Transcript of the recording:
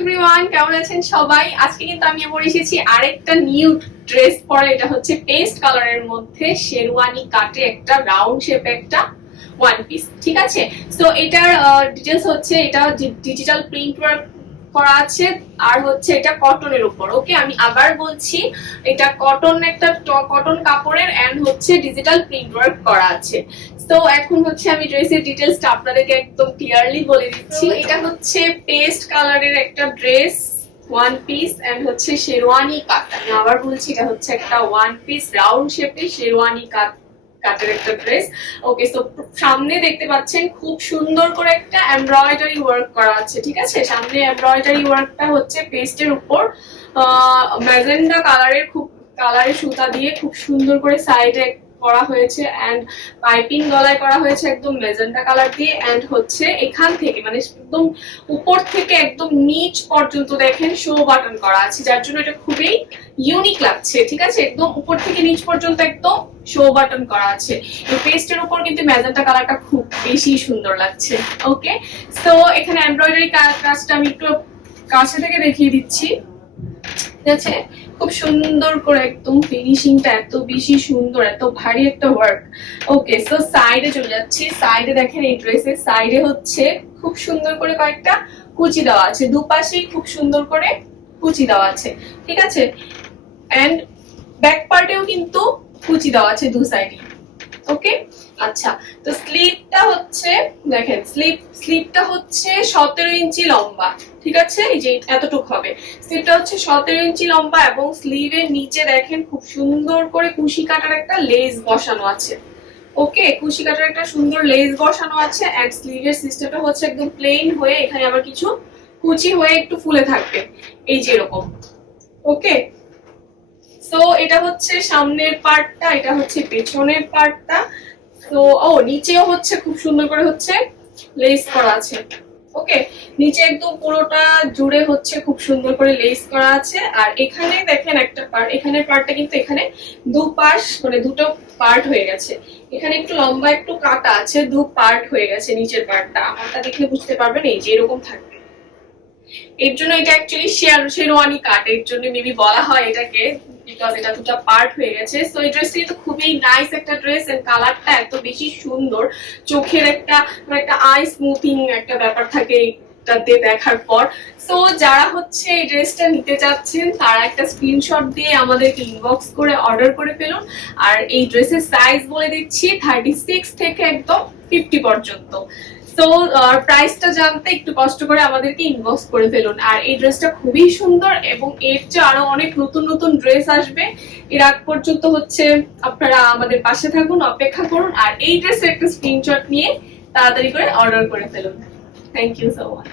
Everyone, কেমন আছেন সবাই? আজকে কিন্তু আমি আবার এসেছি আরেকটা নিউ ড্রেস পরে। এটা হচ্ছে পেস্ট কালারের মধ্যে শেরওয়ানি কাটে একটা রাউন্ড শেপ একটা ওয়ান পিস, ঠিক আছে? সো এটার ডিটেলস হচ্ছে এটা ডিজিটাল প্রিন্ট ওয়ার্ক করা আছে আর হচ্ছে এটা কটনের উপর। ওকে, আমি আবার বলছি, এটা কটন একটা কটন কাপড়ের এন্ড হচ্ছে ডিজিটাল প্রিন্ট ওয়ার্ক করা আছে। তো এখন হচ্ছে আমি ড্রেসের ডিটেলসটা আপনাদেরকে একদম ক্লিয়ারলি বলে দিচ্ছি। এটা হচ্ছে পেস্ট কালারের একটা ড্রেস ওয়ান পিস এন্ড হচ্ছে শেরওয়ানি কাট। আমি আবার বলছি, এটা হচ্ছে একটা ওয়ান পিস রাউন্ড শেপে শেরওয়ানি কাটের একটা ড্রেস। ওকে, সো সামনে দেখতে পাচ্ছেন খুব সুন্দর করে একটা এমব্রয়ডারি ওয়ার্ক করা আছে, ঠিক আছে? সামনে এমব্রয়ডারি ওয়ার্কটা হচ্ছে পেস্টের উপর ম্যাজেন্ডা কালারের সুতা দিয়ে খুব সুন্দর করে সাইডে করা হয়েছে এন্ড পাইপিং গলায় করা হয়েছে একদম ম্যাজেন্টা কালার দিয়ে। এন্ড হচ্ছে এখান থেকে মানে একদম উপর থেকে একদম নিচ পর্যন্ত দেখেন শো বাটন করা আছে, যার জন্য এটা খুবই ইউনিক লাগছে, ঠিক আছে? একদম উপর থেকে নিচ পর্যন্ত একদম শো বাটন করা আছে। এই পেস্টের উপর কিন্তু ম্যাজেন্টা কালারটা খুব বেশি সুন্দর লাগছে। ওকে, সো এখানে এমব্রয়ডারি কাজটা আমি একটু কাছে থেকে দেখিয়ে দিচ্ছি, ঠিক আছে? খুব সুন্দর করে একদম ফিনিশিংটা এত বেশি সুন্দর, এত ভারী একটা ওয়ার্ক। ওকে, সো সাইডে চলে যাচ্ছি। সাইডে দেখেন এই ড্রেসের সাইডে হচ্ছে খুব সুন্দর করে কয়েকটা কুচি দেওয়া আছে, দুপাশে খুব সুন্দর করে কুচি দেওয়া আছে, ঠিক আছে? এন্ড ব্যাক পার্টেও কিন্তু কুচি দেওয়া আছে দু সাইডে। ওকে, আচ্ছা, তো স্লিভটা হচ্ছে দেখেন স্লিভটা হচ্ছে 17 ইঞ্চি লম্বা, ঠিক আছে? এই যে এতটুকু হবে স্লিভটা হচ্ছে 17 ইঞ্চি লম্বা এবং স্লিভের নিচে দেখেন খুব সুন্দর করে কুশি কাটার একটা লেস বসানো আছে। ওকে, কুশি কাটার একটা সুন্দর লেস বসানো আছে এন্ড স্লিভের সিস্টেমটা হচ্ছে একদম প্লেন হয়ে এখানে আবার কিছু কুচি হয়ে একটু ফুলে থাকবে, এই যে এরকম। ওকে, সো এটা হচ্ছে সামনের পার্টটা, এটা হচ্ছে পেছনের পার্টটা। তো নিচেও হচ্ছে খুব সুন্দর করে হচ্ছে লেস করা আছে। ওকে, নিচে একদম পুরোটা জুড়ে হচ্ছে খুব সুন্দর করে লেস করা আছে। আর এখানে দেখেন একটা পার্ট, এখানের পার্টটা কিন্তু এখানে দুপাশ মানে দুটো পার্ট হয়ে গেছে। এখানে একটু লম্বা একটু কাটা আছে, দু পার্ট হয়ে গেছে নিচের পার্টটা। আমারটা দেখলে বুঝতে পারবেন এই যে এরকম থাকবে। এর জন্য এটা অ্যাকচুয়ালি শেরওয়ানি কাট, এর জন্য মেবি বলা হয় এটাকে, বিকজ এটা দুটো পার্ট হয়ে গেছে। সো এই ড্রেসটি তো খুবই নাইস একটা ড্রেস এন্ড কালারটা এত বেশি সুন্দর, চোখের একটা আই স্মুথিং একটা ব্যাপার থাকে এটাতে দেখার পর। সো যারা হচ্ছে এই ড্রেসটা নিতে চাচ্ছেন তারা একটা স্ক্রিনশট দিয়ে আমাদেরকে ইনবক্স করে অর্ডার করে ফেলুন। আর এই ড্রেসের সাইজ বলে দিচ্ছি 36 থেকে একদম 50 পর্যন্ত। তো প্রাইসটা জানতে একটু কষ্ট করে আমাদেরকে ইনবক্স করে ফেলুন। আর এই ড্রেসটা খুবই সুন্দর এবং এর চেয়ে আরো অনেক নতুন নতুন ড্রেস আসবে। এর আগ পর্যন্ত হচ্ছে আপনারা আমাদের পাশে থাকুন, অপেক্ষা করুন আর এই ড্রেসের একটা স্ক্রিনশট নিয়ে তাড়াতাড়ি করে অর্ডার করে ফেলুন। Thank you so much.